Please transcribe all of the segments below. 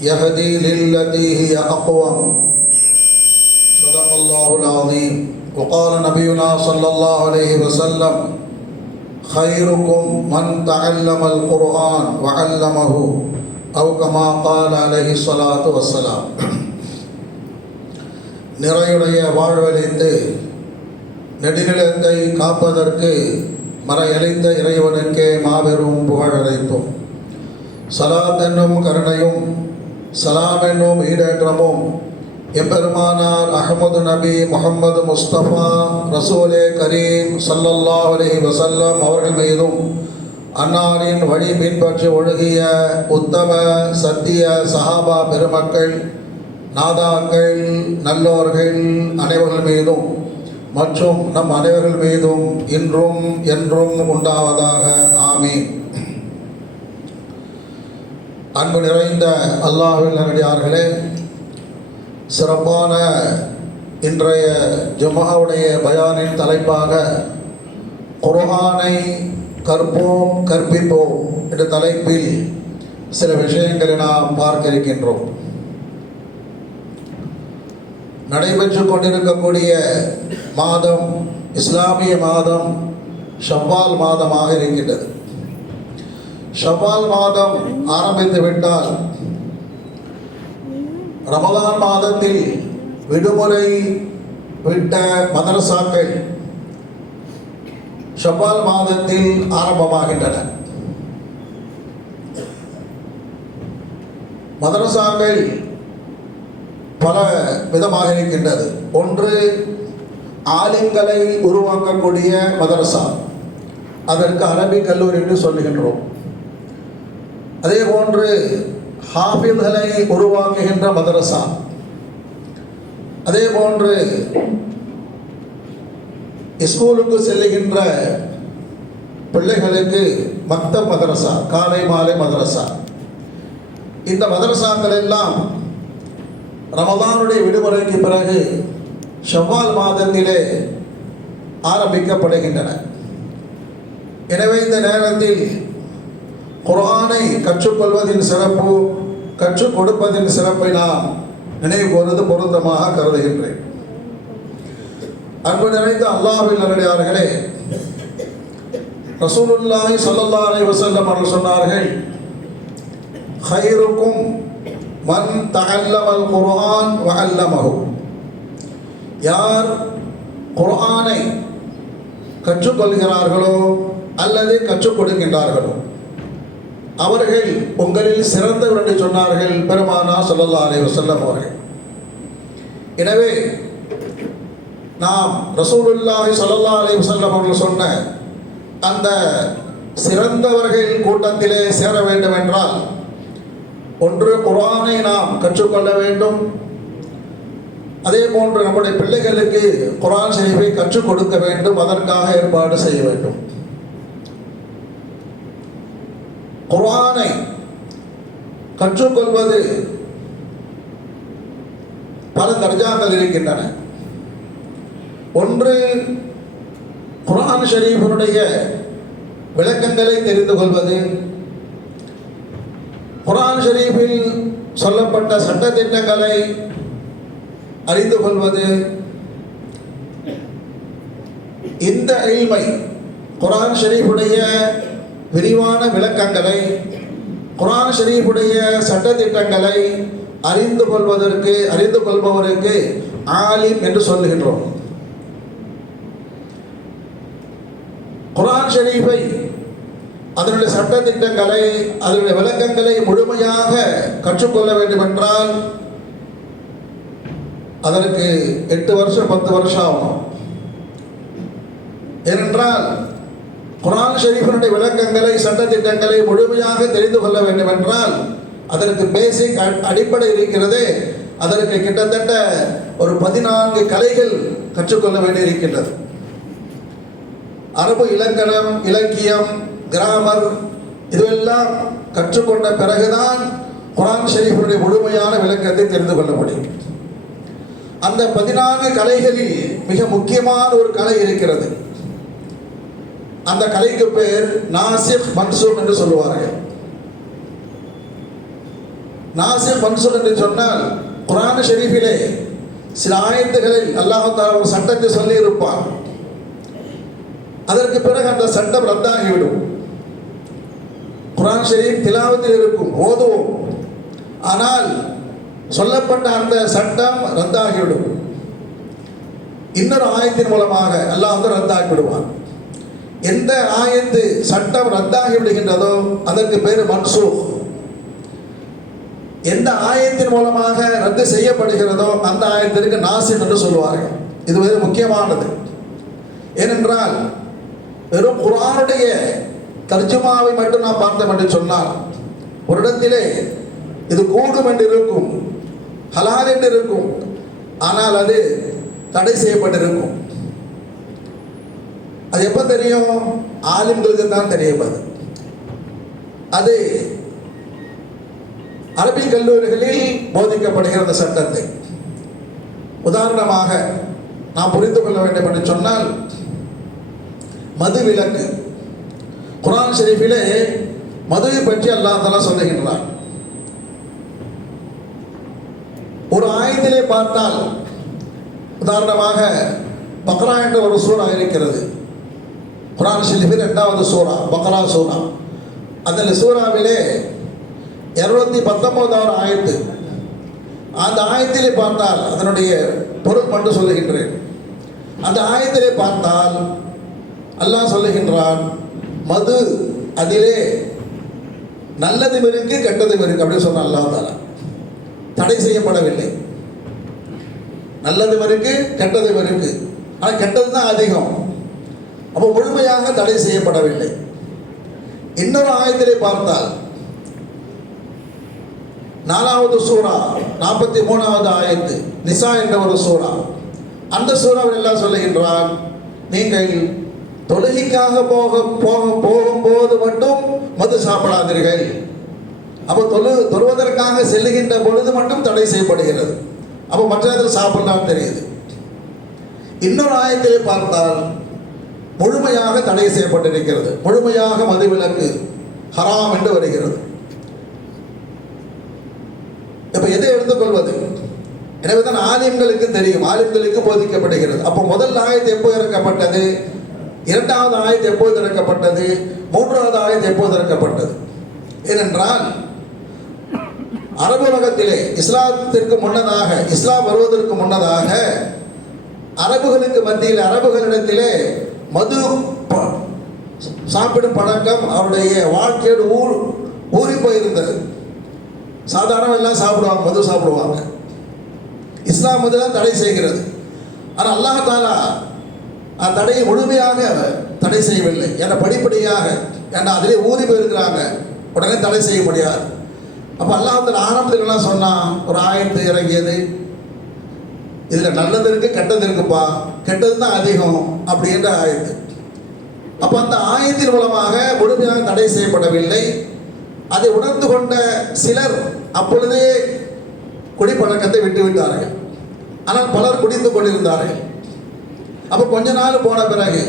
يهدي للتي هي أقوم صدق الله العظيم وقال نبينا صلى الله عليه وسلم خيركم من تعلم القرآن وعلمه أو كما قال عليه الصلاة والسلام நிறையுடைய வாழ்வழித்து நெடுநிலத்தை காப்பதற்கு மறையளித்த இறைவனுக்கே மாபெரும் புகழடைப்போம் சலாத் என்னும் கருணையும் சலாம் என்னும் ஈடேற்றமும். எம்பெருமானார் அகமது நபி முகமது முஸ்தபா ரசூலே கரீம் சல்லல்லா அலி வசல்லம் அவர்கள் மீதும் அன்னாரின் வழி பின்பற்றி ஒழுகிய உத்தம சத்திய சஹாபா பெருமக்கள் நாதாக்கள் நல்லோர்கள் அனைவர்கள் மீதும் மற்றும் நம் அனைவர்கள் மீதும் இன்றும் என்றும் உண்டாவதாக. ஆமீன். அன்பு நிறைந்த அல்லாஹில் நல்லடியார்களே சிறப்பான இன்றைய ஜுமாவுடைய பயானின் தலைப்பாக குர்ஹானை கற்போம் கற்பிப்போம் என்ற தலைப்பில் சில விஷயங்களை நாம் பார்க்க இருக்கின்றோம் நடைபெற்று கொண்டிருக்கக்கூடிய மாதம் இஸ்லாமிய மாதம் ஷவ்வால் மாதமாக இருக்கின்றது. ஷவ்வால் மாதம் ஆரம்பித்து விட்டால் ரமலான் மாதத்தில் விடுமுறை விட்ட மதரசாக்கள் ஷவ்வால் மாதத்தில் ஆரம்பமாகின்றன. மதரசாக்கள் பல விதமாக இருக்கின்றது. ஒன்று ஆலிம்களை உருவாக்கக்கூடிய மதரசா. அதற்கு அரபிக் கல்லூரி என்று சொல்லுகின்றோம். அதே போன்று ஹாஃபில்களை உருவாக்குகின்ற மதரசா. அதே போன்று ஸ்கூலுக்கு செல்லுகின்ற பிள்ளைகளுக்கு மத்த மதரசா காலை மாலை மதரசா. இந்த மதரசாக்கள் எல்லாம் ரமதானுடைய விடுமுறைக்கு பிறகு செவ்வால் மாதத்திலே ஆரம்பிக்கப்படுகின்றன. எனவே இந்த நேரத்தில் குரானை கற்றுக்கொள்வதின் சிறப்பு கற்றுக் கொடுப்பதின் சிறப்பை நாம் நினைவு கூறுவது பொருத்தமாக கருதுகின்றேன். அன்பு நிறைந்த அல்லாஹின் நல்லடியார்களே ரசூலுல்லாஹி சொல்லல்லா அலை வசல்லம் அவர்கள் சொன்னார்கள் ஹைருக்கும் மன் தகல்லமல் குர்ஆன் வ யார் குர்ஆனை கற்றுக்கொள்கிறார்களோ அல்லது கற்றுக் கொடுக்கின்றார்களோ அவர்கள் உங்களில் சிறந்தவர் என்று சொன்னார்கள் பெருமானா சொல்லல்லா அலே வசல்லம் அவர்கள். எனவே நாம் ரசூலுல்லாஹி சொல்லல்லா அலே வசல்லம் அவர்கள் சொன்ன அந்த சிறந்தவர்கள் கூட்டத்திலே சேர வேண்டும் என்றால் ஒன்று குரானை நாம் கற்றுக்கொள்ள வேண்டும். அதே போன்று நம்முடைய பிள்ளைகளுக்கு குரான் செய்வை கற்றுக் கொடுக்க வேண்டும். அதற்காக ஏற்பாடு செய்ய வேண்டும். குரானை கற்றுக்கொள்வது பல தர்ஜாக்கள் இருக்கின்றன. ஒன்று குரான் ஷரீஃபனுடைய விளக்கங்களை தெரிந்து கொள்வது. குரான் ஷரீஃபில் சொல்லப்பட்ட சட்டத்திட்டங்களை அறிந்து கொள்வது. இந்த இல்மை குரான் ஷரீஃபுடைய விரிவான விளக்கங்களை குரான் ஷரீஃபுடைய சட்டத்திட்டங்களை அறிந்து கொள்வதற்கு அறிந்து கொள்பவருக்கு ஆலிம் என்று சொல்லுகின்றோம். குரான் ஷரீஃபை அதனுடைய சட்டத்திட்டங்களை அதனுடைய விளக்கங்களை முழுமையாக கற்றுக்கொள்ள வேண்டும் என்றால் அதற்கு எட்டு வருஷம் பத்து வருஷம் ஆகும். ஏனென்றால் குரான் ஷரீஃபினுடைய விளக்கங்களை சட்டத்திட்டங்களை முழுமையாக தெரிந்து கொள்ள வேண்டும் என்றால் அதற்கு பேசிக் அடிப்படை இருக்கிறதே. அதற்கு கிட்டத்தட்ட ஒரு பதினான்கு கலைகள் கற்றுக்கொள்ள வேண்டியிருக்கின்றது. அரபு இலக்கணம் இலக்கியம் கிராமர் இதுவெல்லாம் கற்றுக்கொண்ட பிறகுதான் குரான் ஷெரீஃபுடைய முழுமையான விளக்கத்தை தெரிந்து கொள்ள முடியும். அந்த பதினான்கு கலைகளில் மிக முக்கியமான ஒரு கலை இருக்கிறது. அந்த கலைக்கு பேர் நாசிப் மன்சூர் என்று சொல்லுவார்கள். நாசிப் மன்சூர் என்று சொன்னால் குரான் ஷெரீஃபிலே சில ஆயத்துகளில் அல்லாஹால ஒரு சட்டத்தை சொல்லி இருப்பார் அதற்கு பிறகு அந்த சட்டம் ரத்தாகிவிடும். குரான் ஷெரீப் திலாவத்தில் இருக்கும் ஓதுவோம். ஆனால் சொல்லப்பட்ட அந்த சட்டம் ரத்தாகிவிடும். இன்னொரு ஆயத்தின் மூலமாக அல்லாஹ் வந்து ரத்தாகி விடுவான் எந்த ஆயத்து சட்டம் ரத்தாகி விடுகின்றதோ அதற்கு பேர் மன்சூக் எந்த ஆயத்தின் மூலமாக ரத்து செய்யப்படுகிறதோ அந்த ஆயத்திற்கு நாசின் என்று சொல்லுவார்கள். இது மிக முக்கியமானது. ஏனென்றால் வெறும் குரானுடைய தர்ஜுமாவை மட்டும் நான் பார்த்தோம் என்று சொன்னால் ஒரு இடத்திலே இது கூடும் என்று இருக்கும் ஹலால் என்று இருக்கும் ஆனால் அது தடை செய்யப்பட்டிருக்கும். அது எப்போ தெரியும்? ஆலிம்களுக்கு தான் தெரியும் அது அது அரபி கல்லூரிகளில் போதிக்கப்படுகிற அந்த சட்டத்தை. உதாரணமாக நாம் புரிந்து கொள்ள வேண்டும் என்று சொன்னால் மது விலக்கு. குரான் ஷெரீஃபிலே மதுவை பற்றி அல்லாஹ் தலா சொல்லுகின்றான். ஒரு ஆயத்திலே பார்த்தால் உதாரணமாக பக்ரா என்ற ஒரு சூழல் இருக்கிறது. குரான் ஷெரீஃபில் ரெண்டாவது சூறா பக்ரா சூறா. அந்த சூறாவிலே இருநூத்தி பத்தொன்பதாவது ஆயத்து. அந்த ஆயத்திலே பார்த்தால் அதனுடைய பொருள் மட்டும் சொல்லுகின்றேன். அந்த ஆயத்திலே பார்த்தால் அல்லாஹ் சொல்லுகின்றான் மது அதிலே நல்லதும் இருக்கு கெட்டதும் இருக்கு அப்படின்னு சொன்ன அல்லாஹ் தாலா தடை செய்யப்படவில்லை. நல்லதும் இருக்கு கெட்டதும் இருக்கு. ஆனால் கெட்டது தான் அதிகம். அப்போ முழுமையாக தடை செய்யப்படவில்லை. இன்னொரு ஆயத்திலே பார்த்தால் நாலாவது சூறா நாற்பத்தி மூணாவது ஆயத்து நிசா என்ற ஒரு சூறா. அந்த சூறாவில் எல்லாம் சொல்லுகின்றார் நீங்கள் தொழுகைக்காக போக போக போகும்போது மட்டும் மது சாப்பிடாதீர்கள். அப்போ தொழு தொழுவதற்காக செல்லுகின்ற பொழுது மட்டும் தடை செய்யப்படுகிறது. அப்போ மற்ற நேரத்தில் சாப்பிடலாம் தெரியுது. இன்னொரு ஆயத்திலே பார்த்தால் முழுமையாக தடை செய்யப்பட்டிருக்கிறது. முழுமையாக மதுவிலக்கு ஹராம் என்று வருகிறது. இப்ப எதை எடுத்துக்கொள்வது? எனவே தான் தெரியும். ஆலயங்களுக்கு போதிக்கப்படுகிறது. அப்போ முதல் ஆயத்து எப்போது இறக்கப்பட்டது? இரண்டாவது ஆயத்து எப்போது இறக்கப்பட்டது மூன்றாவது ஆயத்து எப்போது இறக்கப்பட்டது ஏனென்றால் அரபு உலகத்திலே இஸ்லாத்திற்கு முன்னதாக இஸ்லாம் வருவதற்கு முன்னதாக அரபுகளுக்கு மத்தியில் அரபுகளிடத்திலே மது ப- சாப்பிடும் பழக்கம் அவருடைய வாழ்க்கையோடு ஊர் ஊறி போயிருந்தது. சாதாரண எல்லாம் சாப்பிடுவாங்க மது சாப்பிடுவாங்க. இஸ்லாம் மதுலாம் தடை செய்கிறது. ஆனால் அல்லாஹ் தாலா அந்த தடையை முழுமையாக தடை செய்யவில்லை. ஏன்னா படிப்படியாக ஏன்னா அதிலே ஊறி போயிருக்கிறாங்க. உடனே தடை செய்ய முடியாது அப்போ அல்லாஹ் ஆரம்பத்தில் ஆரம்பத்துல எல்லாம் சொன்னான்? ஒரு ஆயத்து இறங்கியது. இதில் நல்லது இருக்குது கெட்டது இருக்குப்பா. கெட்டது தான் அதிகம் அப்படின்ற ஆயத்து அப்போ அந்த ஆயத்தின் மூலமாக முழுமையாக தடை செய்யப்படவில்லை. அதை உணர்ந்து கொண்ட சிலர் அப்பொழுதே குடிப்பழக்கத்தை விட்டு விட்டார்கள். ஆனால் பலர் குடித்து கொண்டிருந்தார்கள். அப்போ கொஞ்ச நாள் போன பிறகு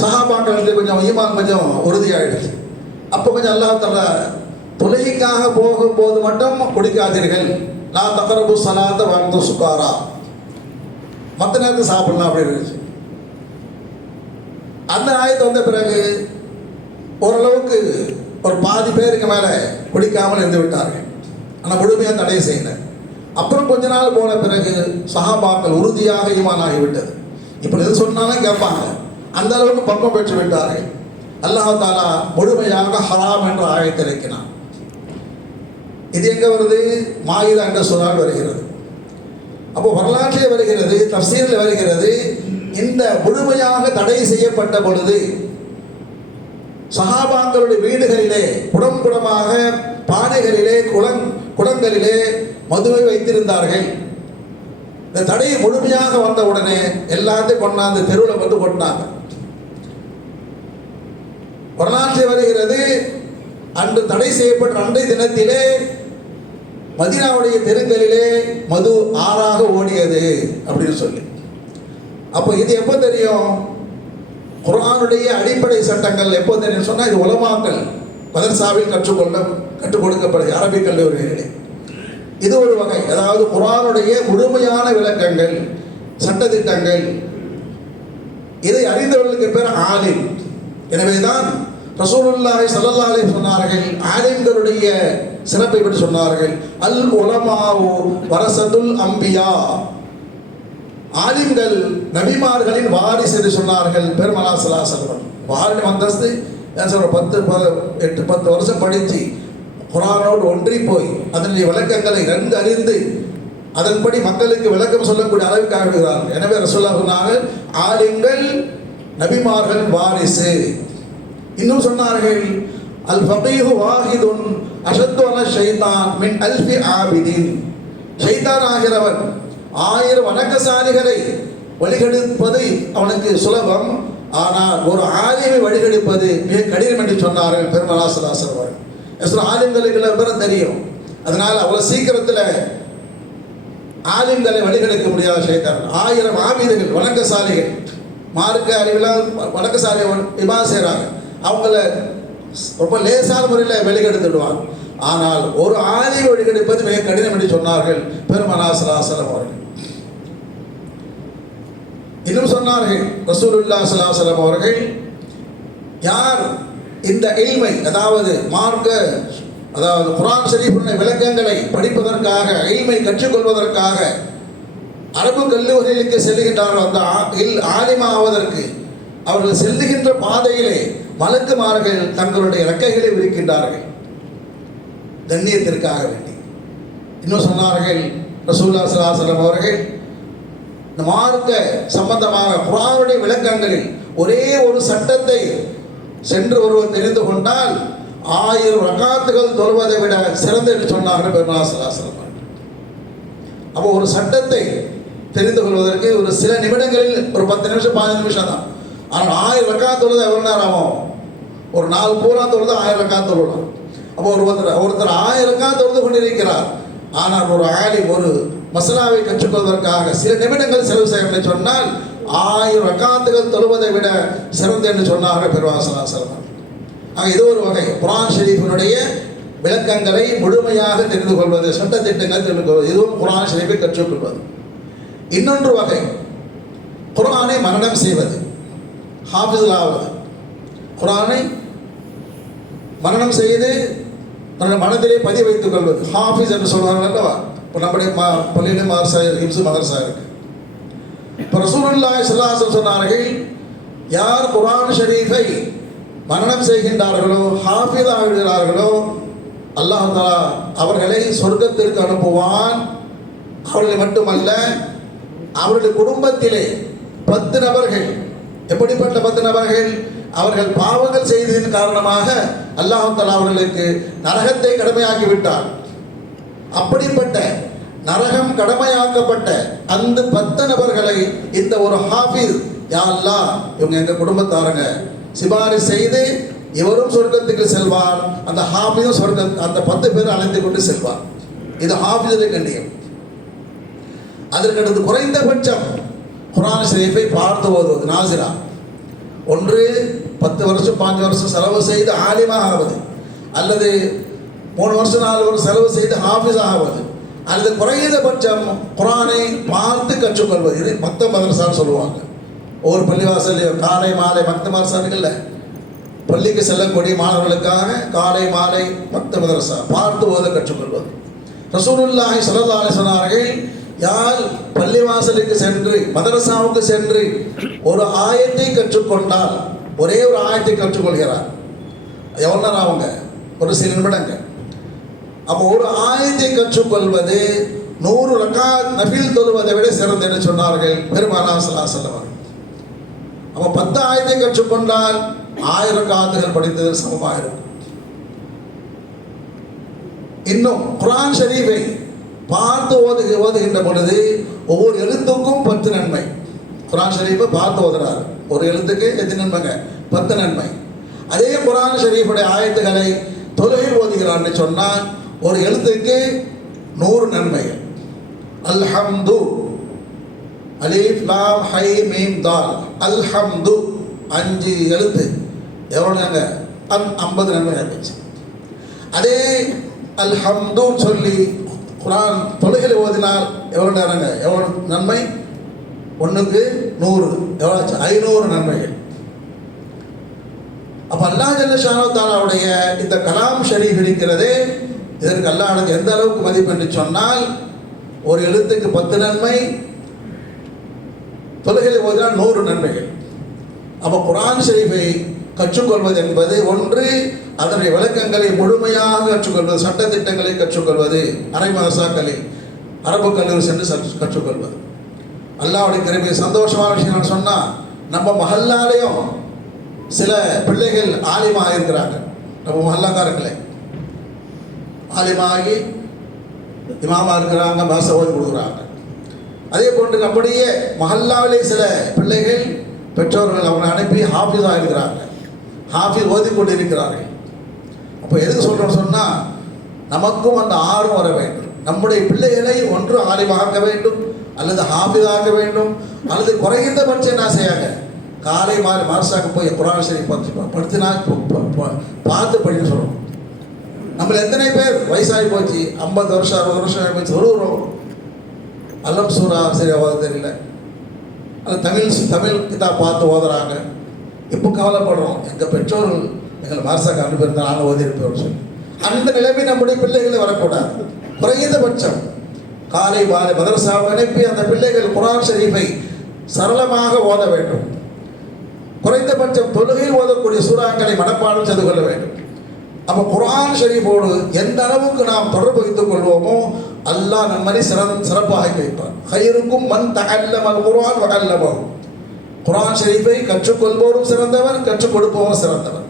சகாபாண்டத்தில் கொஞ்சம் ஈமான் கொஞ்சம் உறுதியாயிடுச்சு. அப்போ கொஞ்சம் அல்லாஹ் தஆலா தொழுகைக்காக போகும்போது மட்டும் குடிக்காதீர்கள். நான் தகரபு சலாத்த வந்து சுக்காரா மற்ற நேரத்தில் சாப்பிடலாம் அப்படின்னு இருந்துச்சு. அந்த ஆயத்தை வந்த பிறகு ஓரளவுக்கு ஒரு பாதி பேருக்கு மேலே குடிக்காமல் இருந்து விட்டார்கள். ஆனால் முழுமையாக தடை செய்யல. அப்புறம் கொஞ்ச நாள் போன பிறகு சஹாபாக்கள் உறுதியாக ஈமான் ஆகிவிட்டது. இப்படி எது சொன்னாலும் கேட்பாங்க. அந்த அளவுக்கு பக்கம் பெற்று விட்டார்கள். அல்லாஹ் தாலா முழுமையாக ஹராம் என்ற ஆயத்தை இறக்கினான். இது எங்கே வருது? மாயுதா என்ற சொல்லால் வருகிறது. அப்போ வரலாற்றிலே வருகிறது தப்சீரில் வருகிறது இந்த முழுமையாக தடை செய்யப்பட்ட பொழுது சகாபாங்களுடைய வீடுகளிலே குடம் குடமாக பானைகளிலே குளம் குடங்களிலே மதுவை வைத்திருந்தார்கள். இந்த தடை முழுமையாக வந்த உடனே எல்லாத்தையும் கொண்டாந்து தெருவில் வந்து கொண்டாங்க வரலாற்றில் வருகிறது அன்று தடை செய்யப்பட்ட அன்றைய தினத்திலே மதினாவுடைய தெருங்களிலே மது ஆறாக ஓடியது அப்படின்னு சொல்லி. அப்போ இது எப்போ தெரியும்? குரானுடைய அடிப்படை சட்டங்கள் எப்போ தெரியும் சொன்னால் இது உலமாக்கல் மதர்சாவில் கற்றுக்கொள்ள கற்றுக் கொடுக்கப்படுது அரபிக் கல்லூரிகளிலே இது ஒரு வகை. அதாவது குரானுடைய முழுமையான விளக்கங்கள் சட்டத்திட்டங்கள் இதை அறிந்தவர்களுக்கு பேர் ஆலிம். எனவேதான் ரசூலுல்லாஹி சல்லல்லாஹு அலைஹி சொன்னார்கள் ஆலிம்களுடைய சிறப்பை பற்றி சொன்னார்கள். அல் உலமாவு வரசதுல் அம்பியா. ஆலிம்கள் நபிமார்களின் வாரிசு என்று சொன்னார்கள். பெருமலா சலா செல்வன் வாரின் அந்தஸ்து என்ன சொல்ற பத்து ப- எட்டு பத்து வருஷம் படித்து குரானோடு ஒன்றி போய் அதனுடைய விளக்கங்களை நன்கு அறிந்து அதன்படி மக்களுக்கு விளக்கம் சொல்லக்கூடிய அளவுக்கு ஆகிறார்கள் எனவே ரசூல்லா சொன்னார்கள் ஆலிம்கள் நபிமார்கள் வாரிசு. இன்னும் சொன்னார்கள் அல் ஃபகீஹு வாஹிதுன் அஷத்வன ஷைதான் மின் அல்ஃபி ஆபிதின். ஷைதான் ஆகிறவன் ஆயிரம் வணக்கசாலிகளை வழிகெடுப்பது அவனுக்கு சுலபம். ஆனால் ஒரு ஆலிமை வழிகெடுப்பது மிக கடினம் என்று சொன்னார்கள் பெருமலாசலாசர் அவர்கள். எஸ்ரோ ஆலிம்களுக்கு விவரம் தெரியும். அதனால் அவ்வளோ சீக்கிரத்தில் ஆலிம்களை வழிகெடுக்க முடியாத ஷைத்தான். ஆயிரம் ஆபீதுகள் வணக்கசாலிகள். மார்க்க அறிவில் வணக்கசாலி விமா செய்கிறாங்க அவங்கள ரொம்ப லேசான முறையில் வெளிக்கெடுத்துடுவாங்க ஆனால் ஒரு ஆதி வெளிக்கெடுப்பது மிக கடினம் என்று சொன்னார்கள் பெருமனாசலாசலம் அவர்கள். இன்னும் சொன்னார்கள் ரசூலுல்லா சலாசலம் அவர்கள் யார் இந்த இல்மை அதாவது மார்க்க அதாவது குரான் ஷரீஃபுடைய விளக்கங்களை படிப்பதற்காக இல்மை கற்றுக்கொள்வதற்காக அரபு கல்லூரிகளுக்கு செல்லுகின்றார்கள் அந்த ஆ- ஆலிமா ஆவதற்கு அவர்கள் செல்லுகின்ற பாதையிலே மலக்குமார்கள் தங்களுடைய இறக்கைகளை விரிக்கின்றார்கள். கண்ணியத்திற்காக வேண்டி. இன்னும் சொன்னார்கள் ரசூல்லா சலாசலம் அவர்கள் இந்த மார்க்க சம்பந்தமாக குரானுடைய விளக்கங்களில் ஒரே ஒரு சட்டத்தை சென்று ஒருவர் தெரிந்து கொண்டால் ஆயிரம் ரகாத்துகள் தொழுவதை விட சிறந்த என்று சொன்னார்கள் பெருமாசலாசலம் அப்போ ஒரு சட்டத்தை தெரிந்து கொள்வதற்கு ஒரு சில நிமிடங்களில் ஒரு பத்து நிமிஷம் பதினஞ்சு நிமிஷம் தான். ஆனால் ஆயிரம் ரக்காத் தொழுது எவ்வளோ நேரம் ஆகும்? ஒரு நாள் பூரா தொழுது ஆயிரம் ரக்காத் தொழுலாம் அப்போ ஒரு ஒருத்தர் ஒருத்தர் ஆயிரம் ரக்காத் தொழுது கொண்டிருக்கிறார். ஆனால் ஒரு ஆலிம் ஒரு மசலாவை கற்றுக்கொள்வதற்காக சில நிமிடங்கள் செலவு செய்ய சொன்னால் ஆயிரம் ரக்காத்துகள் தொழுவதை விட சிறந்த என்று சொன்னார்கள் பெருவாசனா செல்வம் ஆக இது ஒரு வகை. குரான் ஷெரீஃபினுடைய விளக்கங்களை முழுமையாக தெரிந்து கொள்வது சட்டத்திட்டங்கள் தெரிந்து கொள்வது இதுவும் குரான் ஷெரீஃபை கற்றுக்கொள்வது இன்னொன்று வகை. குரானை மரணம் செய்வது ஹாஃபிஸாவது குரானை மரணம் செய்து தன்னுடைய மனதிலே பதிய வைத்துக் கொள்வது. ஹாஃபிஸ் என்று சொல்வார்கள் அல்லவா? இப்போ நம்முடைய மா பள்ளியிலே மதரசா இருக்கு இம்சு இருக்கு இப்போ ரசூலுல்லாய் ஸல்லல்லாஹு சொன்னார்கள் யார் குரான் ஷரீஃபை மரணம் செய்கின்றார்களோ ஹாஃபிஸ் ஆகிடுகிறார்களோ அல்லாஹ் அவர்களை சொர்க்கத்திற்கு அனுப்புவான். அவர்களை மட்டுமல்ல அவருடைய குடும்பத்திலே பத்து நபர்கள். எப்படிப்பட்ட பத்து நபர்கள்? அவர்கள் பாவங்கள் செய்ததின் காரணமாக அல்லாஹால அவர்களுக்கு நரகத்தை கடமையாக்கி விட்டார் அப்படிப்பட்ட நரகம் கடமையாக்கப்பட்ட அந்த பத்து நபர்களை இந்த ஒரு ஹாஃபிஸ் யா அல்லாஹ் இவங்க எங்க குடும்பத்தாரங்க சிபாரிசு செய்து இவரும் சொர்க்கத்துக்கு செல்வார் அந்த ஹாஃபியும் சொர்க்க அந்த பத்து பேர் அழைத்து கொண்டு செல்வார். இது ஹாஃபிஸுடைய கண்ணியம். அதற்கடுத்து குறைந்தபட்சம் குரான் ஷரீஃபை பார்த்து ஓதுவது நாசிரா. ஒன்று பத்து வருஷம் பாஞ்சு வருஷம் செலவு செய்து ஆலிமாக ஆவது அல்லது மூணு வருஷம் நாலு வருஷம் செலவு செய்து ஹாஃபிஸ் ஆவது அல்லது குறைந்தபட்சம் குரானை பார்த்து கற்றுக்கொள்வது. இது மத்த மதரசான்னு சொல்லுவாங்க. ஒவ்வொரு பள்ளிவாசல்லையும் காலை மாலை மத்த மதரசானுங்கள்ல பள்ளிக்கு செல்லக்கூடிய மாணவர்களுக்காக காலை மாலை மத்த மதரசா பார்த்து ஓத கற்றுக்கொள்வது. ரசூலுல்லாஹி ஸல்லல்லாஹு அலைஹி யார் பள்ளிவாசலுக்கு சென்று மதரசாவுக்கு சென்று ஒரு ஆயத்தை கற்றுக்கொண்டால் ஒரே ஒரு ஆயத்தை கற்றுக்கொள்கிறார். எவ்வளோ நேரம் ஒரு சில நிமிடங்கள். அப்போ ஒரு ஆயத்தை கற்றுக்கொள்வது நூறு ரக்கா நபில் தொழுவதை விட சிறந்த என்று சொன்னார்கள் பெருமானா சலா செல்லவர் அப்போ பத்து ஆயத்தை கற்றுக்கொண்டால் ஆயிரம் காத்துகள் படித்தது சமமாக இருக்கும். இன்னும் குரான் ஷரீஃபை பார்த்து ஓது ஓதுகின்ற பொழுது ஒவ்வொரு எழுத்துக்கும் பத்து நன்மை. குரான் ஷரீஃபை பார்த்து ஓதுறாரு. ஒரு எழுத்துக்கு எத்தனை நன்மைங்க? பத்து நன்மை. அதே குரான் ஷரீஃபுடைய ஆயத்துக்களை தொழுகையில் ஓதுகிறான்னு சொன்னால் ஒரு எழுத்துக்கு நூறு நன்மை அல்ஹம்து. அலீஃப் லாம் ஹை மீம் தால். அல்ஹம்து. அஞ்சு எழுத்து. எவ்வளோங்க அந் ஐம்பது நன்மை இருந்துச்சு அதே அல்ஹம்துன்னு சொல்லி குரான் தொழுகையில் ஓதினால் எவ்வளோ நேரங்க எவ்வளோ நன்மை? ஒன்றுக்கு நூறு. எவ்வளோ ஐநூறு நன்மைகள். அப்போ அல்லா ஜல்லஷானோ தாலாவுடைய இந்த கலாம் ஷரீஃப் இருக்கிறதே இதற்கு அல்லாஹ்வுக்கு எந்த அளவுக்கு மதிப்பு என்று சொன்னால் ஒரு எழுத்துக்கு பத்து நன்மை தொழுகையில் ஓதினால் நூறு நன்மைகள். அப்போ குரான் ஷரீஃபை கற்றுக்கொள்வது என்பது ஒன்று அதனுடைய விளக்கங்களை முழுமையாக கற்றுக்கொள்வது சட்டத்திட்டங்களை கற்றுக்கொள்வது அரை மதசாக்களில் அரபு கல்லூரி சென்று சற்று கற்றுக்கொள்வது. அல்லாவுடைய கிருபை சந்தோஷமான விஷயம் சொன்னால் நம்ம மஹல்லாலேயும் சில பிள்ளைகள் ஆலிமாக இருக்கிறாங்க நம்ம மஹல்லாக்காரங்களே ஆலிமாகி இமாமா இருக்கிறாங்க பாச ஓதி கொடுக்குறாங்க. அதே போன்று நம்முடைய மஹல்லாவிலே சில பிள்ளைகள் பெற்றோர்கள் அவங்களை அனுப்பி ஹாஃபிஸாக இருக்கிறாங்க. ஹாஃபிஸ் ஓதி கொண்டு இருக்கிறார்கள் அப்போ எதுக்கு சொல்கிறோம் சொன்னால் நமக்கும் அந்த ஆர்வம் வர வேண்டும். நம்முடைய பிள்ளைகளை ஒன்று ஆலிவாக்க வேண்டும் அல்லது ஹாஃபிஸாக்க வேண்டும் அல்லது குறைந்தபட்சம் என்ன செய்யாங்க காலை மாறி மார்சாக்க போய் குரான் சரி பார்த்து படுத்தினா பார்த்து படிக்க சொல்லணும் நம்மள எத்தனை பேர் வயசாகி போச்சு? ஐம்பது வருஷம் அறுபது வருஷம் ஆகி போச்சு. சொல்லுறோம் அல்லம் சூரா சரி ஓத தெரியல. அது தமிழ் தமிழ் கிதாப் பார்த்து ஓதுறாங்க. எப்போ கவலைப்படுறோம்? எங்கள் பெற்றோர்கள் எங்கள் வாரசாக அனுப்பியிருந்தா நாங்கள் ஓதிருப்போம் சொல்லி. அந்த நிலைமை நம்முடைய பிள்ளைகளை வரக்கூடாது. குறைந்தபட்சம் காலை மாலை மதரசாவை அனுப்பி அந்த பிள்ளைகள் குரான் ஷரீஃபை சரளமாக ஓத வேண்டும். குறைந்தபட்சம் தொழுகையில் ஓதக்கூடிய சூறாக்களை மனப்பாடம் செய்து கொள்ள வேண்டும். அப்போ குரான் ஷரீஃபோடு எந்த அளவுக்கு நாம் தொடர்பு வைத்துக் கொள்வோமோ அல்லாஹ் நம்மளை சிறந்த சிறப்பாக வைப்பார் ஹைருக்கும் மண் தகல்லமல் குரான் வகல்லமோ குரான் ஷெரீஃபை கற்றுக்கொள்பவரும் சிறந்தவர் கற்றுக் கொடுப்பவரும் சிறந்தவர்.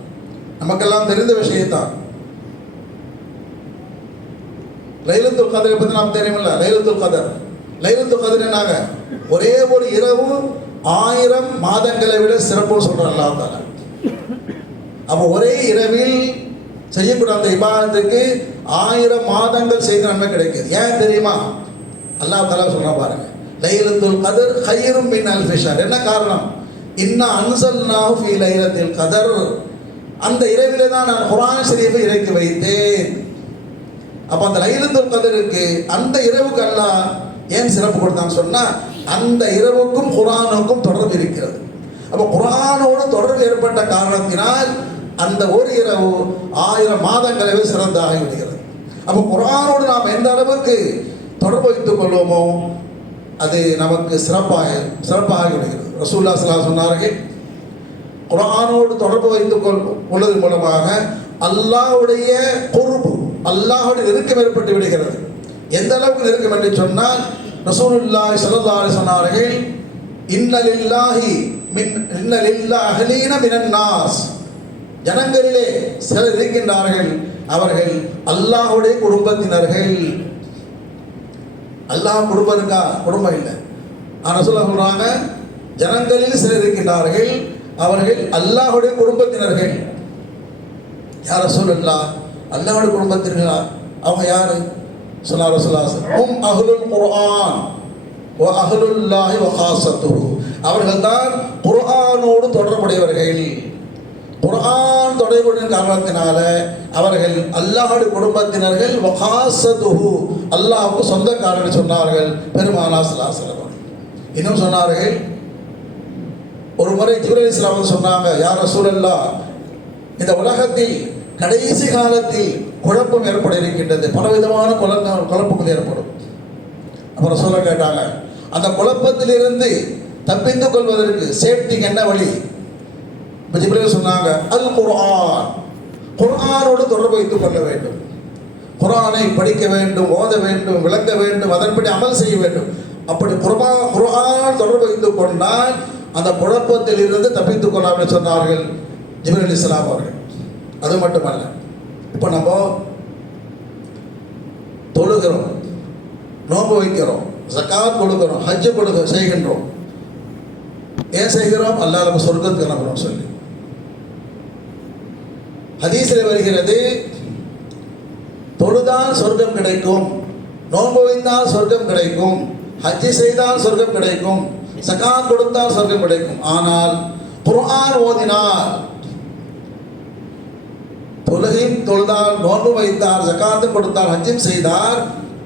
நமக்கெல்லாம் தெரிந்த விஷயம்தான். லைலத்துல் கதரை பற்றி நாம் தெரியுமில்ல? லைலத்துல் கதர். லைலத்துல் கதர் என்னாங்க? ஒரே ஒரு இரவு ஆயிரம் மாதங்களை விட சிறப்பு சொல்கிறார் அல்லாஹ் தாலா. அப்போ ஒரே இரவில் செய்யக்கூடிய அந்த இபாதத்துக்கு ஆயிரம் மாதங்கள் செய்த நன்மை கிடைக்குது. ஏன் தெரியுமா? அல்லாஹ் தலா சொல்ற பாருங்க. லைலத்துல் கதர் ஹைரும் மின் அல்ஃபிஷார் என்ன காரணம்? இன்னா அன்சல் ஃபி லைலத்தில் கதர். அந்த இரவிலே தான் நான் குரான் ஷரீஃபை இறக்கி வைத்தேன். அப்போ அந்த லைலத்துல் கதருக்கு அந்த இரவுக்கு அல்லாஹ் ஏன் சிறப்பு கொடுத்தான்னு சொன்னா அந்த இரவுக்கும் குரானுக்கும் தொடர்பு இருக்கிறது. அப்போ குரானோடு தொடர்பு ஏற்பட்ட காரணத்தினால் அந்த ஒரு இரவு ஆயிரம் மாதங்களை சிறந்த சிறந்தாகி விடுகிறது. அப்போ குரானோடு நாம் எந்த அளவுக்கு தொடர்பு வைத்துக் கொள்வோமோ அது நமக்கு சிறப்பாக சிறப்பாக விடுகிறது ரசூல்லா சலா சொன்னார்கள் குரானோடு தொடர்பு வைத்துக் கொள் கொள்வதன் மூலமாக அல்லாவுடைய பொறுப்பு அல்லாஹுடைய நெருக்கம் ஏற்பட்டு விடுகிறது. எந்த அளவுக்கு நெருக்கம் என்று சொன்னால் ரசூலுல்லாஹி சல்லா சொன்னார்கள் இன்னலில்லாஹி மின் இன்னலில்லா அகலீன மினன்னாஸ். ஜனங்களிலே சிலர் இருக்கின்றார்கள் அவர்கள் அல்லாஹுடைய குடும்பத்தினர்கள். அல்லாஹ் குடும்பம் இருக்கா குடும்பம் இல்லை. ஆனால் சொல்ல சொல்றாங்க ஜனங்களில் சிலர் இருக்கின்றார்கள் அவர்கள் அல்லாஹுடைய குடும்பத்தினர்கள். யார சொல்லலா அல்லாஹுடைய குடும்பத்தினர்களா? அவங்க யாரு? சொல்லா சொல்லாசன் உம் அஹ்லுல் குர்ஆன் ஓ அஹ்லுல்லாஹி வ அவர்கள் தான் குர்ஆனோடு தொடர்புடையவர்கள். குரான் தொடர்புடைய காரணத்தினால அவர்கள் அல்லாஹுடைய குடும்பத்தினர்கள் வகாசதுஹு அல்லாஹுக்கு அல்லாஹ்வுக்கு சொந்தக்காரர்கள் சொன்னார்கள் பெருமானா ஸல்லல்லாஹு இன்னும் சொன்னார்கள் ஒரு முறை ஜிப்ரீல் இஸ்லாம் வந்து சொன்னாங்க யார் சூழல்லா இந்த உலகத்தில் கடைசி காலத்தில் குழப்பம் ஏற்பட இருக்கின்றது பலவிதமான குழப்ப குழப்பங்கள் ஏற்படும். அப்புறம் சொல்ல கேட்டாங்க அந்த குழப்பத்திலிருந்து தப்பித்துக் கொள்வதற்கு சேஃப்டிக்கு என்ன வழி? இப்போ ஜிப்ரீல் சொன்னாங்க அல் குர்ஆன் குர்ஆனோடு தொடர்பு வைத்துக் கொள்ள வேண்டும். குர்ஆனை படிக்க வேண்டும் ஓத வேண்டும் விளங்க வேண்டும் அதன்படி அமல் செய்ய வேண்டும். அப்படி குர்பா குர்ஆன் தொடர்பு வைத்துக் கொண்டால் அந்த குழப்பத்தில் இருந்து தப்பித்துக் கொள்ளலாம் என்று சொன்னார்கள்? அலி இஸ்லாம் அவர்கள். அது மட்டுமல்ல இப்போ நம்ம தொழுகிறோம் நோம்பு வைக்கிறோம் ஜக்காத் கொடுக்கிறோம் ஹஜ்ஜு கொடுக்க செய்கின்றோம். ஏன் செய்கிறோம்? அல்லாஹ் நம்ம சொர்க்கத்துக்கு அனுப்புறோம் சொல்லி. ஹதீஸில் வருகிறது தொழுதால் சொர்க்கம் கிடைக்கும் நோன்பு வைத்தால் சொர்க்கம் கிடைக்கும் ஹஜ்ஜி செய்தால் சொர்க்கம் கிடைக்கும் சகாத் கொடுத்தால் சொர்க்கம் கிடைக்கும். ஆனால் குர்ஆன் ஓதினால் தொழுகையும் தொழுதால் நோன்பு வைத்தார் ஜக்காத்து கொடுத்தார் ஹஜ்ஜும் செய்தார்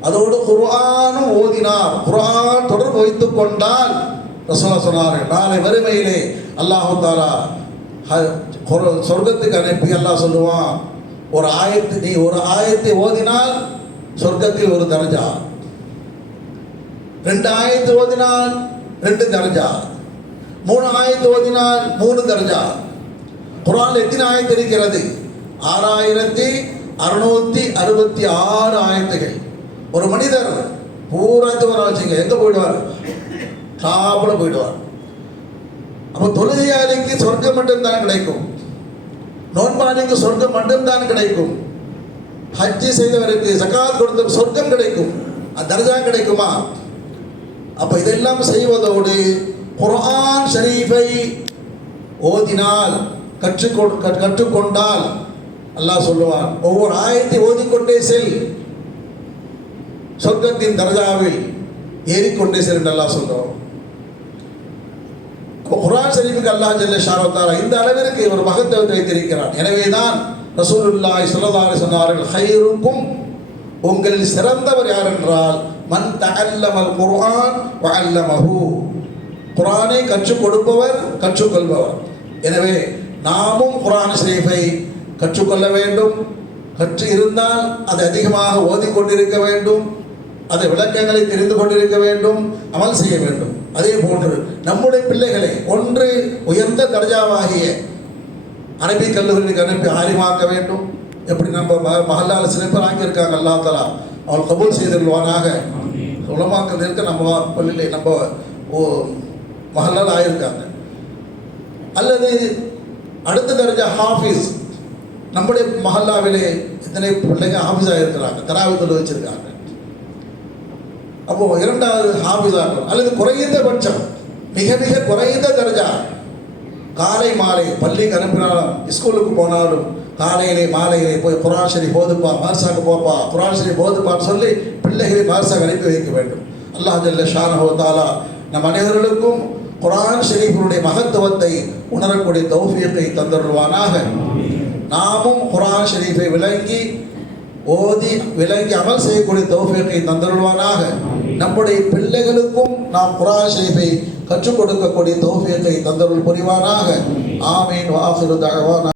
அதோடு குர்ஆனும் ஓதினார். குர்ஆன் தொடர்பு வைத்துக் கொண்டால் ரசூலா சொன்னார்கள் நாளை வறுமையிலே அல்லாஹு தாலா சொர்க்கத்துக்கு அனுப்பி எல்லாம் சொல்லுவான். ஒரு ஆயத்து நீ ஒரு ஆயத்தை ஓதினால் சொர்க்கத்தில் ஒரு தரஜா. ரெண்டு ஆயத்து ஓதினால் ரெண்டு தரஜா. மூணு ஆயத்து ஓதினால் மூணு தரஜா. குரான் எத்தனை ஆயத்து இருக்கிறது? ஆறாயிரத்தி அறுநூத்தி அறுபத்தி ஆறு ஆயத்துகள். ஒரு மனிதர் பூராத்து வர வச்சுங்க. எங்க போயிடுவார்? டாப்ல போயிடுவார். அப்போ தொழுகையாளிக்கு சொர்க்கம் மட்டும்தான் கிடைக்கும். நோன்பாளிக்கு சொர்க்கம் மட்டும்தான் கிடைக்கும். ஹஜ்ஜி செய்தவருக்கு சக்காத் கொடுத்த சொர்க்கம் கிடைக்கும். அது தர்ஜா கிடைக்குமா? அப்ப இதெல்லாம் செய்வதோடு குரான் ஷரீஃபை ஓதினால் கற்றுக்கொ கற்- கற்றுக்கொண்டால் அல்லாஹ் சொல்லுவான் ஒவ்வொரு ஆயத்தை ஓதிக்கொண்டே செல். சொர்க்கத்தின் தர்ஜாவில் ஏறிக்கொண்டே செல் என்று அல்லாஹ் சொல்றோம் குரான் குர்ஆன் ஷரீஃபுக்கு அல்லாஹ் ஜல்ல ஷாரத்தாரா இந்த அளவிற்கு ஒரு மகத்துவத்தை வைத்திருக்கிறான் எனவே தான் ரசூலுல்லாய் அலைஹி சொன்னார்கள் ஹைருக்கும் உங்களில் சிறந்தவர் யார் என்றால் மன் தகல்லமல் குர்ஆன் வ குரானை கற்றுக் கொடுப்பவர் கற்றுக்கொள்பவர். எனவே நாமும் குரான் ஷரீஃபை கற்றுக்கொள்ள வேண்டும். கற்று இருந்தால் அதை அதிகமாக ஓதிக்கொண்டிருக்க வேண்டும். அதை விளக்கங்களை தெரிந்து கொண்டிருக்க வேண்டும் அமல் செய்ய வேண்டும். அதே போன்று நம்முடைய பிள்ளைகளை ஒன்று உயர்ந்த தர்ஜாவாகிய அரபி கல்லூரிக்கு அனுப்பி ஆரிமாக்க வேண்டும். எப்படி நம்ம ம- மஹல்லால சில பேர் ஆக்கியிருக்காங்க அல்லா தலா அவள் கபூல் செய்திருவானாக. உலமாக்கள் இருக்க நம்ம பள்ளியில் நம்ம ஓ மஹல்லால் ஆயிருக்காங்க. அல்லது அடுத்த தர்ஜா ஹாஃபிஸ். நம்முடைய மஹல்லாவிலே இத்தனை பிள்ளைங்க ஹாஃபிஸாக இருக்கிறாங்க தராவி தொழு வச்சிருக்காங்க. அப்போ இரண்டாவது ஹாஃபிஸாக அல்லது குறைந்தபட்சம் மிக மிக குறைந்த தர்ஜா. காலை மாலை பள்ளிக்கு அனுப்பினாலும் ஸ்கூலுக்கு போனாலும் காலையிலே மாலையிலே போய் குரான் ஷரீஃப் போதுப்பா மார்சாக்கு போப்பா குரான் ஷரீஃப் போதுப்பான்னு சொல்லி பிள்ளைகளை மார்சாக்கு அனுப்பி வைக்க வேண்டும். அல்லாஹ் ஜல்ல ஷானஹு தாலா நம் அனைவர்களுக்கும் குரான் ஷரீஃபினுடைய மகத்துவத்தை உணரக்கூடிய தௌஃபீத்தை தந்துடுவானாக நாமும் குரான் ஷரீஃபை விளங்கி ஓதி விலங்கி அமல் செய்யக்கூடிய தௌஃபீக்கை தந்தருள்வானாக. நம்முடைய பிள்ளைகளுக்கும் நாம் குரான் ஷரீஃபை கற்றுக் கொடுக்கக்கூடிய தௌஃபீக்கை தந்தருள் புரிவானாக. ஆமீன். வாஹிரு தகவான